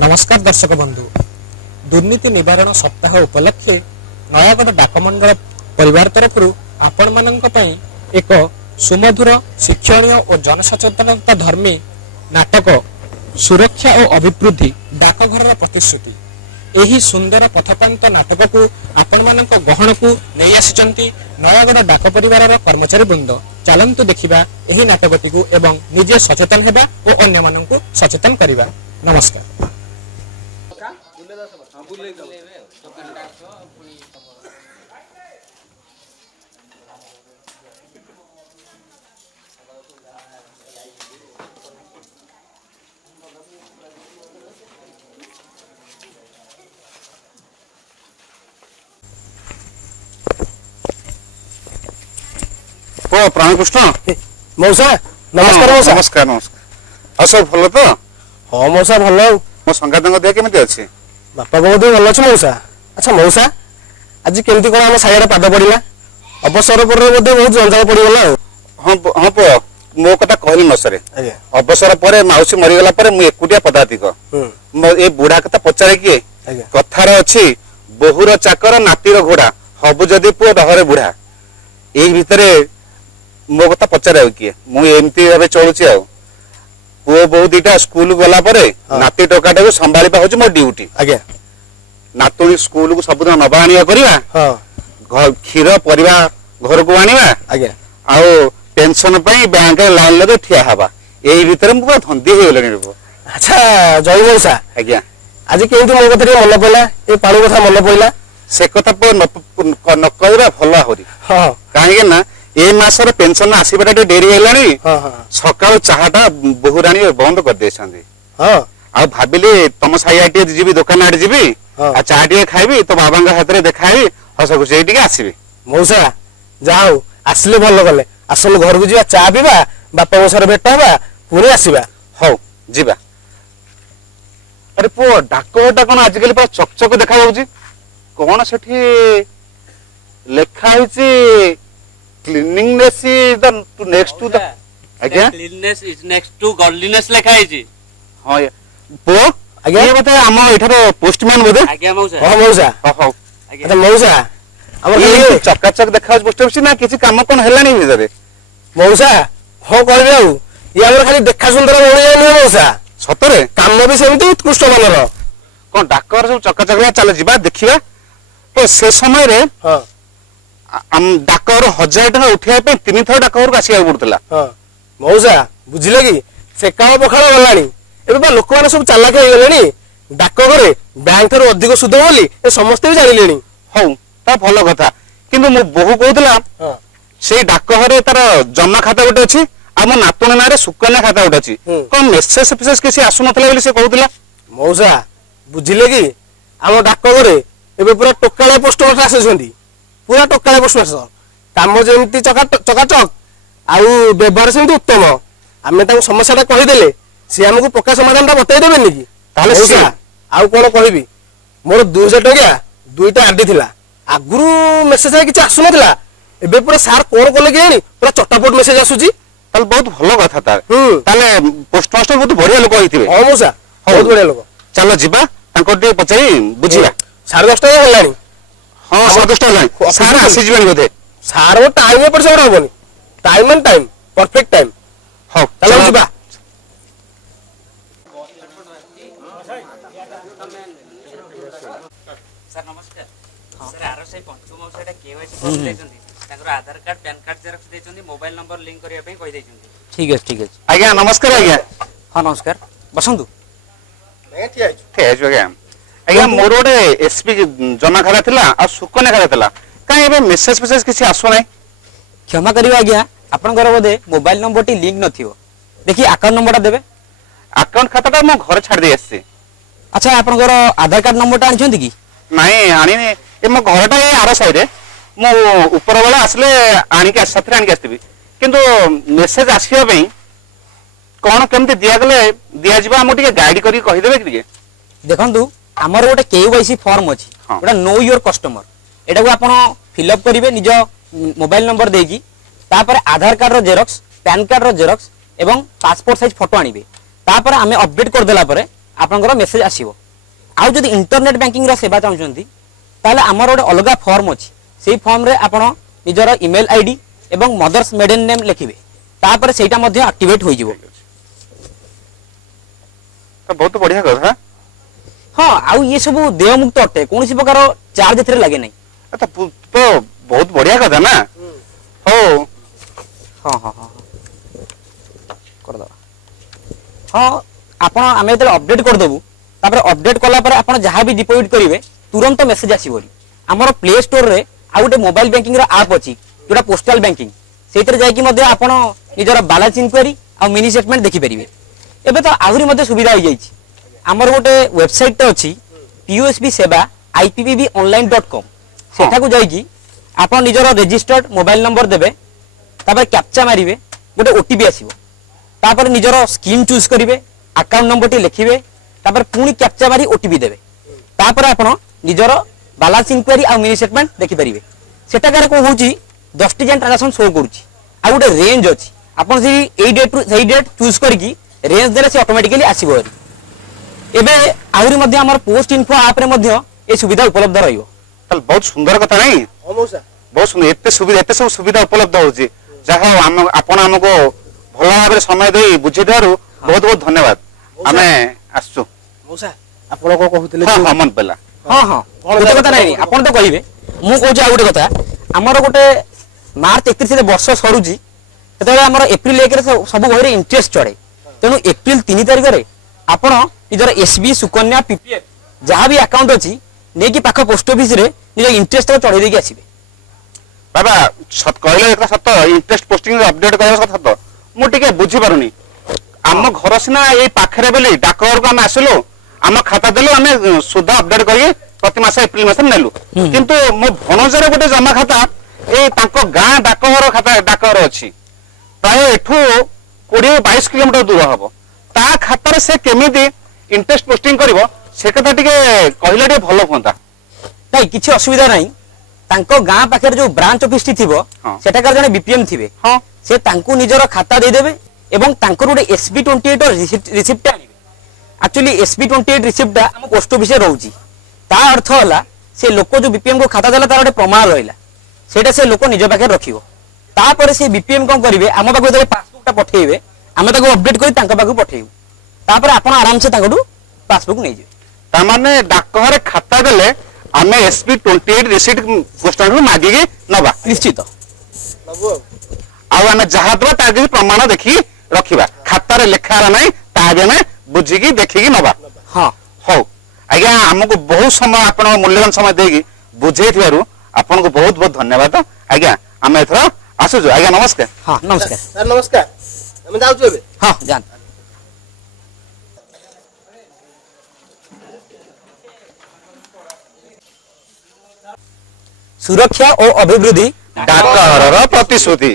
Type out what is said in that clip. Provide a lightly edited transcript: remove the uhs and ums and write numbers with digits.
नमस्कार दर्शक बंधु दुर्नीति निवारण सप्ताह उपलक्षे नयागढ़ डाकमंडल परिवार तरफ आपण मानक एक सुमधुर शिक्षणीय और जनसचेतनता धर्मी नाटक सुरक्षा और अभिवृद्धि डाकघर प्रतिश्रुति एही सुंदर पथप्रांत नाटक को आपण मानक गहन को नहीं आसी नयागढ़ डाक परिवार कर्मचारी वृंद चलतु देखा यही नाटकटी को एवं निजे सचेतन हेबा और अन्य मानक सचेतन करवा। नमस्कार। प्राणकृष्ण मौसा नमस्कार। मौसा नमस्कार नमस्कार। सब भल तो? हाँ मौसा भल। मो संगात देह केमी अच्छे? बापा बहुत भल अच्छे मौसा। अच्छा मौसा आज केमती कौन आम साइड पाद पड़ा अवसर पर बहुत जंजाल पड़गला। हाँ हाँ पुआ मो कथा कहली न सरे अवसर पर मौसी मरीगला मुझे एकुटिया पदाधिक ए बुढ़ा कथा पचारे किए कथार अच्छी बहुर चाकर नातीर घोड़ा हबु जदि पुओ डहरे बुढ़ा यही भितर मो कथा पचारे किए मुझे भाव चलुची आ पुओ बहु दीटा स्कूल गला नाती टोकाटा को संभाळिबा होची मो ड्यूटी। आज्ञा नातुणी स्कूल को सबुदिन नबा आनिया करवा क्षीर परिवा घर को आनिबा आज्ञा आउ पेंशन पई बैंक लाइन लगे ठिया हवा एही भितर मु पूरा धंदी हे गेलनी रे। अच्छा जय मौसा आज्ञा आज केमती मो कथा मन पड़ा ए पानी कथा मन पड़ा से कथा न कहबा भल आहुरी हाँ काहे ना ए मासर पेंशन आसीबाटा टे डेरी हेलानी सकाळ चाहाटा बहुरानी बंद कर देछांदी हाँ आ भाबिली तम साइयाटी जीबी दुकान आडे जीबी आ चाहा टिके खाइबी तो बाबांगा हातरे देखाइबी हस खुशी टिके आसीबी। मौसा जाओ आसले भल कले आसल घर को जीवा चा पीवा बापा मौसार भेट हवा पुणी आसीबा। हौ जीबा। अरे पुओ डाकघरटा कौन आजिकल पूरा चकचक देखा जाउची कौन सेठी लेखा होची cleanliness is the next to the आज्ञा cleanliness is next to godliness लिखा है जी। हां पुओ आज्ञा ये बता हम एठार पोस्टमैन बोदे आज्ञा मौसा। हाँ मौसा हौ अच्छा मौसा हमर ये चकाचक देखा पोस्ट ऑफिस ना किसी काम कोन हेलानी भितरे मौसा हाँ कहबी आउ ये हमर खाली देखा सुंदर होई जाय मौसा सतरे काम भी सेमती उत्कृष्ट मानर कौन डाकर सब चकाचक चल जीवा देखिबा तो से समय रे हाँ डाकर 1000 टका उठिया पे 3 थर डाकर को आसिया पड़तला। हाँ मौसा बुझिले कि से काम पखाड़ गलानी एबे बा लोक माने सब चालाक हो गेलेनी डाक घरे बैंक थरो अधिक सुध बोली ए समस्त भी जानिलेनी। हौ ता भलो कथा किंतु मो बहु कहतला हां से डाक घरे तार जमा खाता गोटे अछि आ मो नातुन नारे सुकन्या खाता गोटे अछि कोन मेसेज फेसेज किसी आसु नथला बोली से कहतला। मौसा बुझिले कि आम डाक घरे एबे पूरा टोकाळे पोस्ट मास्टर आसेछंती पूरा टोकाळे पोस्ट मास्टर काम जेमती चकाचक आउ व्यवहार सेमती उत्तम आमे ताको समस्याटा कहि देले से हमको पक्का समाधानटा बतै देबेनी कि ताले से आउ कोन कहबी मोर 2000 टका दुईटा आरडी थिला आगुरु मेसेज रे किछ आसु नथिला एबे पूरा सार कोन कोले कि पूरा चटापट मेसेज आसुची ताल बहुत भलो कथा तार ताले पोस्ट मास्टर बहुत बढ़िया लोक होइथिबे। हां मौसा बहुत बढ़िया लोक चलो जीवा तांको टे पचाई बुझिया 10:30 हेलानी। हां 10:30 हेलानी सार आसी जीवन बोधे सार वो टाइम पर सब होबनी time and time perfect time. हां चलो जीवा सर नमस्कार। सर आरो से पंचम मौसाटा केवाईसी कर देछंती ताकर Aadhaar card PAN card xerox देछंती मोबाइल नंबर लिंक करिया पे कहि देछंती। ठीक है आज्ञा नमस्कार आज्ञा। हां नमस्कार बसंतु आज्ञा मोर गोटे एसपी जमा खाता थिला आ सुकन्या खाता थिला काई एबे मेसेज फेसेज किसी आसु नै। क्षमा करियो आज्ञा आपनकर बोधे मोबाइल नंबर टी लिंक नथियो देखि अकाउंट नंबरटा देबे। अकाउंट खाताटा मो घर छाड़ दे आसी। अच्छा आपनकर आधार कार्ड नंबरटा आनिछंती कि नहीं आनी ए मो घरटा ए आरो साइड रे मो ऊपर वाला आसले आनी के साथरे आनी के आस्तिबी किंतु मेसेज आसीबा पई कोन केमते दिया गले दिया जिबा हम टिके गाइड करी कहि देबे कि देखंतु हमर गोटे केवाईसी फॉर्म अछि ओटा नो योर कस्टमर एटा को आपण फिल अप करिवे निज मोबाइल नंबर देगी तापर आधार कार्ड रो जेरॉक्स पैन कार्ड रो जेरॉक्स एवं पासपोर्ट साइज फोटो आनिबे तापर हमें अपडेट कर देला परे ଆପଣଙ୍କର ମେସେଜ ଆସିବ। ଆଉ ଯଦି ଇଣ୍ଟରନେଟ ବ୍ୟାଙ୍କିଂର ସେବା ଚାହୁଁଛନ୍ତି ତାହେଲେ ଆମର ଗୋଟେ ଅଲଗା ଫର୍ମ ଅଛି। ସେଇ ଫର୍ମରେ ଆପଣ ନିଜର ଇମେଲ ଆଇଡି ଏବଂ ମଦର୍ସ ମେଡେନ୍ ନେମ୍ ଲେଖିବେ, ତାପରେ ସେଇଟା ମଧ୍ୟ ଆକ୍ଟିଭେଟ୍ ହୋଇଯିବ। ବହୁତ ବଢିଆ କଥା। ହଁ, ଆଉ ଇଏ ସବୁ ଦେୟମୁକ୍ତ ଅଟେ, କୌଣସି ପ୍ରକାର ଚାର୍ଜ ଏଥିରେ ଲାଗେ ନାହିଁ। ତ ବହୁତ ବଢିଆ କଥା ନା। ହଉ ହଁ ହଁ ହଁ କରିଦେବା। ହଁ, ଆପଣ ଆମେ ଯେତେବେଳେ ଅପଡେଟ୍ କରିଦେବୁ, ତାପରେ ଅପଡେଟ୍ କଲା ପରେ ଆପଣ ଯାହା ବି ଡିପୋଜିଟ୍ କରିବେ ତୁରନ୍ତ ମେସେଜ ଆସିବ। ଆମର ପ୍ଲେ ଷ୍ଟୋରରେ ଆଉ ଗୋଟେ ମୋବାଇଲ ବ୍ୟାଙ୍କିଂର ଆପ୍ ଅଛି ଯୋଉଟା ପୋଷ୍ଟାଲ ବ୍ୟାଙ୍କିଂ। ସେଇଥିରେ ଯାଇକି ମଧ୍ୟ ଆପଣ ନିଜର ବାଲାନ୍ସ ଇନକ୍ୱାରି ଆଉ ମିନି ଷ୍ଟେଟମେଣ୍ଟ ଦେଖିପାରିବେ। ଏବେ ତ ଆହୁରି ମଧ୍ୟ ସୁବିଧା ହୋଇଯାଇଛି। ଆମର ଗୋଟେ ୱେବସାଇଟ୍ଟେ ଅଛି POSB ସେବା IPPBonline.com। ସେଠାକୁ ଯାଇକି ଆପଣ ନିଜର ରେଜିଷ୍ଟର୍ଡ ମୋବାଇଲ ନମ୍ବର ଦେବେ, ତାପରେ କ୍ୟାପଚା ମାରିବେ, ଗୋଟେ OTP ଆସିବ। ତାପରେ ନିଜର ସ୍କିମ୍ ଚୁଜ୍ କରିବେ, ଆକାଉଣ୍ଟ ନମ୍ବରଟି ଲେଖିବେ, ତାପରେ ପୁଣି କ୍ୟାପଚା ମାରି OTP ଦେବେ। ତାପରେ ଆପଣ ନିଜର ବାଲାନ୍ସ ଇନକ୍ୱାରି ଆଉ ମିନି ଷ୍ଟେଟମେଣ୍ଟ ଦେଖିପାରିବେ। ସେଟାକାର କ'ଣ ହେଉଛି 10ଟି ଯାଏଁ ଟ୍ରାଞ୍ଜାକ୍ସନ୍ ଶୋ କରୁଛି। ଆଉ ଗୋଟେ ରେଞ୍ଜ ଅଛି, ଆପଣ ଏଇ ଡେଟ୍ ଚୁଜ୍ କରିକି ରେଞ୍ଜ ଦେଲେ ସେ ଅଟୋମେଟିକାଲି ଆସିବ। ଏବେ ଆହୁରି ମଧ୍ୟ ଆମର ପୋଷ୍ଟ ଇନଫୋ ଆପ୍ରେ ମଧ୍ୟ ଏ ସୁବିଧା ଉପଲବ୍ଧ ରହିବ। ତାହେଲେ ବହୁତ ସୁନ୍ଦର କଥା ନାଇଁ? ବହୁତ ସୁନ୍ଦର, ଏତେ ସବୁ ସୁବିଧା ଉପଲବ୍ଧ ହଉଛି। ଯାହା ହଉ ଆପଣ ଆମକୁ ଭଲ ଭାବରେ ସମୟ ଦେଇ ବୁଝେଇଥିବାରୁ ବହୁତ ବହୁତ ଧନ୍ୟବାଦ। ଆମେ ଆସୁଛୁ। ଆପଣ କଣ କହୁଥିଲେ? ହଁ ହଁ, ମନେ ପଡ଼ିଲା। ହଁ ହଁ, ଗୋଟେ କଥା ନାହିଁ, ଆପଣ ତ କହିବେ, ମୁଁ କହୁଛି ଆଉ ଗୋଟେ କଥା। ଆମର ଗୋଟେ ମାର୍ଚ୍ଚ 31ରେ ବର୍ଷ ସରୁଛି, ସେତେବେଳେ ଆମର ଏପ୍ରିଲ 1ରେ ସବୁ ବହିରେ ଇଣ୍ଟରେଷ୍ଟ ଚଢ଼େ। ତେଣୁ ଏପ୍ରିଲ 3 ତାରିଖରେ ଆପଣ ନିଜର SB, ସୁକନ୍ୟା, PPF ଯାହା ବି ଆକାଉଣ୍ଟ ଅଛି ନେଇକି ପାଖ ପୋଷ୍ଟ ଅଫିସରେ ନିଜ ଇଣ୍ଟରେଷ୍ଟ ଚଢ଼େଇ ଦେଇକି ଆସିବେ। ବାବା କହିଲେ ଏଟା ସତ, ଇଣ୍ଟରେଷ୍ଟ ପୋଷ୍ଟିଂ ଅପଡେଟ୍ କରିବା ସତ। ମୁଁ ଟିକେ ବୁଝିପାରୁନି। ଆମ ଘର ସିନା ଏଇ ପାଖରେ ବୋଲି ଡାକଘରକୁ ଆମେ ଆସିଲୁ, ଆମ ଖାତା ଦେଲୁ, ଆମେ ସୁଧ ଅପଡେଟ୍ କରିକି ପ୍ରତି ମାସ ଏପ୍ରିଲ ମାସରେ ନେଲୁ। କିନ୍ତୁ ମୋ ଭଣଜାର ଗୋଟେ ଜମା ଖାତା ଏଇ ତାଙ୍କ ଗାଁ ଡାକଘର ଅଛି, ପ୍ରାୟ ଏଠୁ 20-22 କିଲୋମିଟର ଦୂର ହବ। ତା ଖାତାରେ ସେ କେମିତି ଇଣ୍ଟରେଷ୍ଟ ପୋଷ୍ଟିଂ କରିବ, ସେ କଥା ଟିକେ କହିଲେ ଟିକେ ଭଲ ହୁଅନ୍ତା। ନାଇଁ, କିଛି ଅସୁବିଧା ନାହିଁ। ତାଙ୍କ ଗାଁ ପାଖରେ ଯୋଉ ବ୍ରାଞ୍ଚ ଅଫିସଟି ଥିବ, ସେଠାକାର ଜଣେ BPM ଥିବେ, ସେ ତାଙ୍କୁ ନିଜର ଖାତା ଦେଇଦେବେ ଏବଂ ତାଙ୍କର ଗୋଟେ SB28 ରିସିପ୍ଟଟା ଆଣିବେ। ଆକ୍ଚୁଆଲି SB28 ରିସିପ୍ଟଟା ଆମ ପୋଷ୍ଟ ଅଫିସରେ ରହୁଛି। ତା ଅର୍ଥ ହେଲା ସେ ଲୋକ ଯୋଉ BPM କୁ ଖାତା ଦେଲା ତାର ଗୋଟେ ପ୍ରମାଣ ରହିଲା, ସେଇଟା ସେ ଲୋକ ନିଜ ପାଖରେ ରଖିବ। ତାପରେ ସେ BPM କ'ଣ କରିବେ, ଆମ ପାଖକୁ ଯେତେବେଳେ ପାସବୁକଟା ପଠେଇବେ, ଆମେ ତାକୁ ଅପଡେଟ୍ କରି ତାଙ୍କ ପାଖକୁ ପଠେଇବୁ। ତାପରେ ଆପଣ ଆରାମସେ ତାଙ୍କଠୁ ପାସବୁକ୍ ନେଇଯିବେ। ତାମାନେ ଡାକଘରେ ଖାତା ଦେଲେ ଆମେ SB28 ରିସିପ୍ଟ ପୋଷ୍ଟାଲରୁ ମାଗିକି ନବା? ନିଶ୍ଚିତ। ଆଉ ଆମେ ଯାହା ଦେବା ତାର କିଛି ପ୍ରମାଣ ଦେଖିକି ରଖିବା। ଖାତାରେ ଲେଖା ହେଲା ନାହିଁ, ତାହା ବି ଆମେ ବୁଝିକି ଦେଖିକି ନବା। ହଁ, ହଉ ଆଜ୍ଞା, ଆମକୁ ବହୁତ ସମୟ ଆପଣଙ୍କ ମୂଲ୍ୟବାନ ସମୟ ଦେଇକି ବୁଝେଇଥିବାରୁ ଆପଣଙ୍କୁ ବହୁତ ବହୁତ ଧନ୍ୟବାଦ। ଆଜ୍ଞା, ଆମେ ଏଥର ଆସୁଛୁ। ଆଜ୍ଞା ନମସ୍କାର। ହଁ ନମସ୍କାର। ସାର୍ ନମସ୍କାର, ଆମେ ଯାଉଛୁ ଏବେ। ହଁ ଯାଆନ୍ତୁ। ସୁରକ୍ଷା ଓ ଅଭିବୃଦ୍ଧି ଡାକଘରର ପ୍ରତିଶ୍ରୁତି।